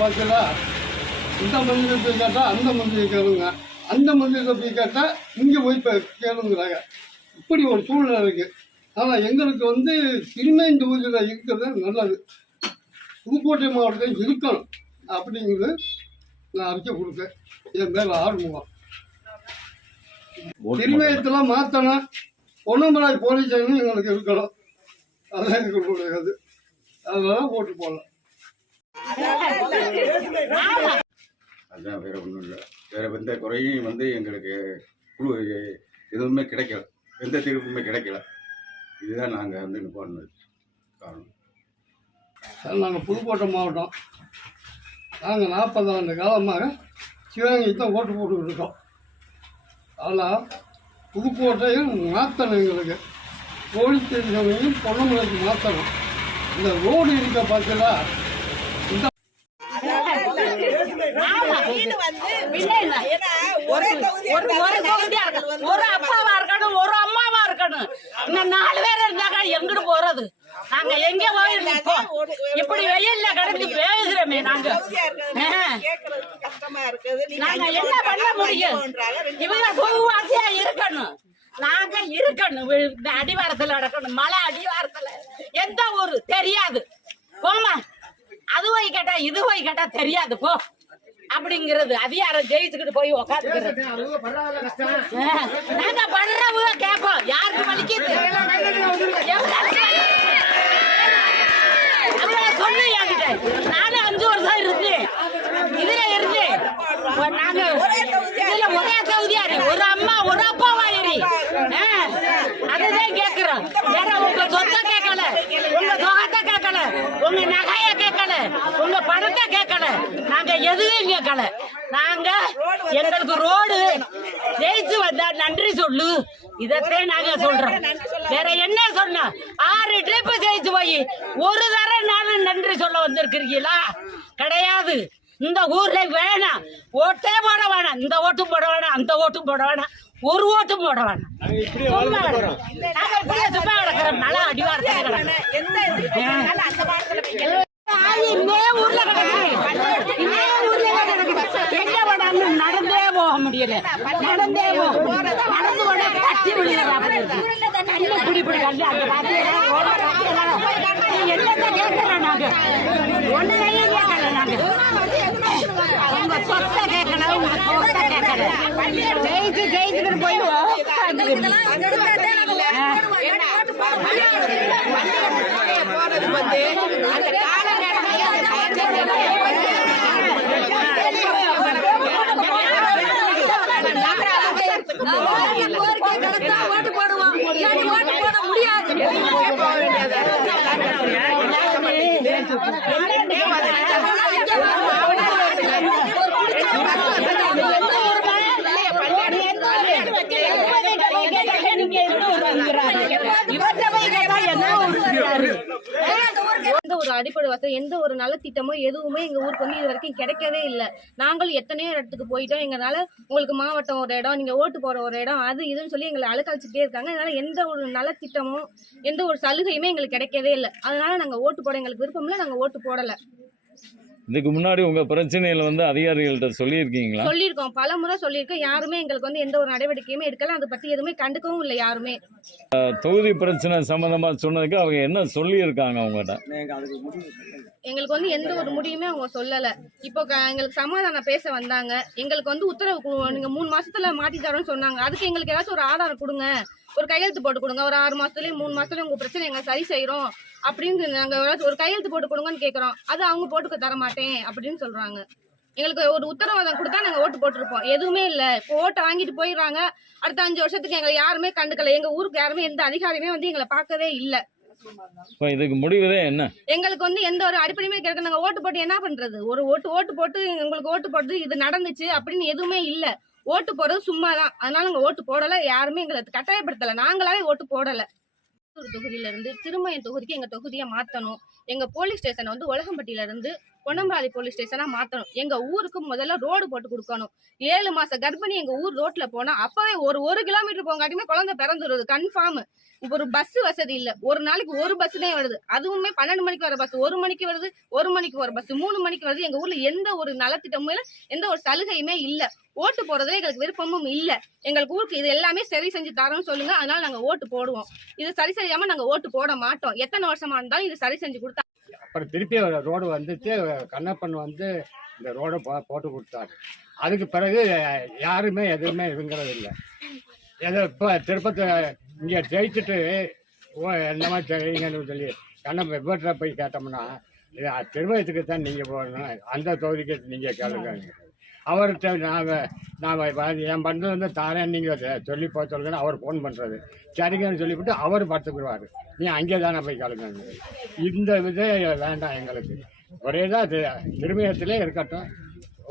பார்த்தீங்களா, இந்த மந்திரி போய் கேட்டால் அந்த மந்திரி கேளுங்க, அந்த மந்திரியை போய் கேட்டால் இங்கே போய் கேளுங்கிறாங்க. இப்படி ஒரு சூழ்நிலை இருக்குது. ஆனால் எங்களுக்கு திருமையின் தொகுதியில் இருக்கிறது நல்லது, புதுக்கோட்டை மாவட்டத்தில் இருக்கணும் அப்படிங்கிறது நான் அறிக்கை கொடுத்தேன். என் பேர் ஆறுமுகம். திருமயத்தெல்லாம் மாற்றணும், பொன்னமராய் போலீஸ் ஸ்டேஷன் எங்களுக்கு இருக்கணும். அதான் எங்களுக்கு அதனால ஓட்டு போடலாம். அதுதான், வேற ஒன்றும் இல்லை. வேற எந்த குறையும் எங்களுக்கு எதுவுமே கிடைக்கல, எந்த தீர்ப்புமே கிடைக்கல. இதுதான் நாங்கள் நிப்பாட்டினது காரணம். நாங்கள் புதுக்கோட்டை மாவட்டம், நாங்கள் 40 ஆண்டு காலமாக சிவகங்கை தான் ஓட்டு போட்டுக்கிட்டு இருக்கோம். ஆனால் புதுக்கோட்டையும் மாற்றணும், எங்களுக்கு போலீஸ் ஸ்டேஷனையும் பொன்னமலைக்கு மாற்றணும். இந்த ரோடு இருக்க பார்த்தீங்களா, இந்த ஒரு அப்பாவா இருக்கணும், ஒரு அம்மாவா இருக்கணும். இன்னும் 4 பேர் இருந்தாங்க, எங்கிட்டு போறது? நாங்க எங்க போயிருக்கோம்? இப்படி வெயில்ல கிடந்து பேசுறோமே நாங்க என்ன பண்ண முடியும்? இவங்க சுவாசியா இருக்கணும், நாங்க இருக்கணும். அடிவாரத்துல நடக்கணும், மலை அடிவாரத்துல. எந்த ஊரு தெரியாது, போமா. அது போய் கேட்டா இது போய் கேட்டா தெரியாது, போ அப்படிங்கிறது. அதிகாரம் ஜெயிச்சுக்கிட்டு போய் உக்காந்துக்கிறது. நாங்க படுறவங்க கேட்போம், யாருக்கு வலிக்குது சொல்லு என்கிட்ட. நானும் 5 வருஷம் இருந்தேன், இதுல இருந்தேன். நாங்க இதுல ஒரே தொகுதியாரு, ஒரு அம்மா ஒரு அப்பாவா ஏறி அதுதான் கேட்கிறோம். வேற உங்க சொத்தை கேட்கல, உங்க சொகத்தை கேட்கல, உங்க நகைய கேட்கல, உங்க பணத்தை கேட்கல, நாங்க எதுவும் கேட்கல. நாங்க எங்களுக்கு ரோடு ஜெயிச்சு வந்தா நன்றி சொல்லு, இதத்தான் நாங்க சொல்றோம். வேற என்ன சொன்னோம்? 6 ட்ரிப் ஜெயிச்சு போய் ஒரு தடவை நானும் நன்றி சொல்ல வந்திருக்கிறீங்களா? கிடையாது. இந்த ஊர்ல வேணாம், ஓட்டே போட வேணாம், இந்த ஓட்டும் போட வேணாம், அந்த ஓட்டும் போட வேணாம், ஒரு ஓட்டும் போட வேணாம். நாங்க இப்படியே சும்மா கிடக்கிறோம், மழை அடிவாரத்தில் கிடக்கிறோம். ஊர்ல நடந்தே போக முடியல, நடந்தே நடந்து போட கட்டி விழுகிறாங்க. என்னதான் கேட்கிறோம் நாங்க? ஒன்னையும் கேட்கல. நாங்க உங்க சொத்தை கேட்கல, உங்க சொத்தை கேட்கல. ஜெயிச்சுக்கிட்டு போய் ஓட்டு போடுவோம், ஓட்டு போட முடியாது. ஒரு அடிப்படை வசதி, எந்த ஒரு நல்ல திட்டமோ எதுவுமே எங்க ஊருக்கு இது வரைக்கும் கிடைக்கவே இல்லை. நாங்களும் எத்தனையோ இடத்துக்கு போயிட்டோம். எங்களால உங்களுக்கு மாவட்டம் ஒரு இடம், நீங்க ஓட்டு போற ஒரு இடம், அது இதுன்னு சொல்லி எங்களை அழுக்கழிச்சுட்டே இருக்காங்க. அதனால எந்த ஒரு நல்ல திட்டமோ எந்த ஒரு சலுகையுமே எங்களுக்கு கிடைக்கவே இல்லை. அதனால நாங்க ஓட்டு போட எங்களுக்கு விருப்பம் இல்லை, நாங்க ஓட்டு போடல. இதுக்கு முன்னாடி உங்க பிரச்சனையில அதிகாரிகள்கிட்ட சொல்லியிருக்கீங்களா? சொல்லியிருக்கோம், பல முறை சொல்லியிருக்கோம். யாருமே எங்களுக்கு எந்த ஒரு நடவடிக்கையுமே எடுக்கல, அதை பத்தி எதுவுமே கண்டுக்கவும் இல்லை யாருமே. தொகுதி பிரச்சனை சம்பந்தமா சொன்னதுக்கு அவங்க என்ன சொல்லியிருக்காங்க உங்ககிட்ட? எங்களுக்கு எந்த ஒரு முடிவுமே அவங்க சொல்லல. இப்போ எங்களுக்கு சமாதானம் பேச வந்தாங்க. எங்களுக்கு உத்தரவு நீங்க 3 மாசத்துல மாத்தி தரோம்னு சொன்னாங்க. அதுக்கு எங்களுக்கு ஏதாச்சும் ஒரு ஆதாரம் கொடுங்க, ஒரு கையெழுத்து போட்டு கொடுங்க. ஒரு 6 மாசத்துலயும் 3 மாசத்துலயும் உங்க பிரச்சனை எங்க சரி செய்யறோம் அப்படின்னு நாங்க ஒரு கையெழுத்து போட்டு கொடுங்கன்னு கேக்குறோம். அது அவங்க போட்டுக்க தர மாட்டேன் அப்படின்னு சொல்றாங்க. எங்களுக்கு ஒரு உத்தரவாதம் கொடுத்தா நாங்க ஓட்டு போட்டிருப்போம். எதுவுமே இல்ல. இப்போ ஓட்டை வாங்கிட்டு போயிடுறாங்க. அடுத்த 5 வருஷத்துக்கு எங்களை யாருமே கண்டுக்கல. எங்க ஊருக்கு யாருமே எந்த அதிகாரியுமே எங்களை பார்க்கவே இல்ல. இதுக்கு முடிவுதே என்ன? எங்களுக்கு எந்த ஒரு அடிப்படையுமே கிடைக்க. நாங்க ஓட்டு போட்டு என்ன பண்றது? ஒரு ஓட்டு போட்டு உங்களுக்கு ஓட்டு போட்டு இது நடந்துச்சு அப்படின்னு எதுவுமே இல்ல. ஓட்டு போடுறது சும்மாதான். அதனால நாங்க ஓட்டு போடல. யாருமே எங்களை கட்டாயப்படுத்தல, நாங்களாவே ஓட்டு போடல. தொகுதியில இருந்து திருமயம் தொகுதிக்கு எங்க தொகுதியை மாத்தணும். எங்க போலீஸ் ஸ்டேஷனை உலகம்பட்டியில இருந்து பொன்னம்பராதி போலீஸ் ஸ்டேஷனா மாத்தணும். எங்க ஊருக்கு முதல்ல ரோடு போட்டு கொடுக்கணும். 7 மாச கர்ப்பிணி எங்க ஊர் ரோட்ல போனா அப்பவே ஒரு கிலோமீட்டர் போங்காட்டியுமே குழந்தை பிறந்துருது கன்ஃபார்ம். ஒரு பஸ் வசதி இல்ல. ஒரு நாளைக்கு ஒரு பஸ் தான் வருது. அதுவுமே 12 மணிக்கு வர பஸ் 1 மணிக்கு வருது, 1 மணிக்கு வர பஸ் 3 மணிக்கு வருது. எங்க ஊர்ல எந்த ஒரு நலத்திட்டமும் இல்ல, எந்த ஒரு சலுகையுமே இல்ல. ஓட்டு போடுறதுல எங்களுக்கு விருப்பமும் இல்ல. எங்களுக்கு ஊருக்கு இது எல்லாமே சரி செஞ்சு தரோம்னு சொல்லுங்க, அதனால நாங்க ஓட்டு போடுவோம். இது சரி செய்யாம நாங்க ஓட்டு போட மாட்டோம். எத்தனை வருஷமா இருந்தாலும் இது சரி செஞ்சு கொடுத்தா. அப்புறம் திருப்பி ரோடு வந்துட்டு கண்ணப்பன் வந்து இந்த ரோடை போட்டு கொடுத்தாரு. அதுக்கு பிறகு யாருமே எதுவுமே இதுங்கிறது இல்லை. ஏதோ இப்போ திருப்பதி இங்கே ஜெயிச்சுட்டு இந்த மாதிரி செய்யுங்கன்னு சொல்லி கண்ணப்பன் விபத்தில் போய் கேட்டோம்னா திருமயத்துக்கு தான் நீங்கள் போகணும், அந்த தொகுதிக்கு நீங்கள் கேளுங்க. அவர்கிட்ட நான் என் பண்ணது வந்து தாரேன் நீங்கள் சொல்லி போக சொல்லுங்கன்னு அவர் ஃபோன் பண்ணுறது. சரிங்கன்னு சொல்லிவிட்டு அவர் பார்த்துக்குருவார், நீ அங்கே தானே போய் கேளுங்க. இந்த விதை வேண்டாம் எங்களுக்கு. ஒரே தான் திருமயத்திலே இருக்கட்டும்.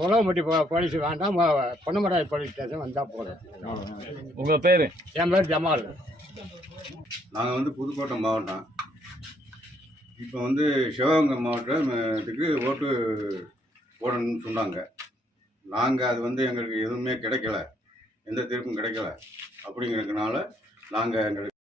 உலகம்பட்டி போலீஸ் வேண்டாம், பொன்னமராதி போலீஸ் ஸ்டேஷன் வந்தால் போதும். உங்கள் பேர்? என் பேர் ஜமால். நாங்கள் வந்து புதுக்கோட்டை மாவட்டம். இப்போ வந்து சிவகங்கை மாவட்டத்துக்கு ஓட்டு போடணும்னு சொன்னாங்க. நாங்கள் அது வந்து எங்களுக்கு எதுவுமே கிடைக்கல, எந்த தீர்ப்பும் கிடைக்கல. அப்படிங்கிறதுனால நாங்கள் எங்களுக்கு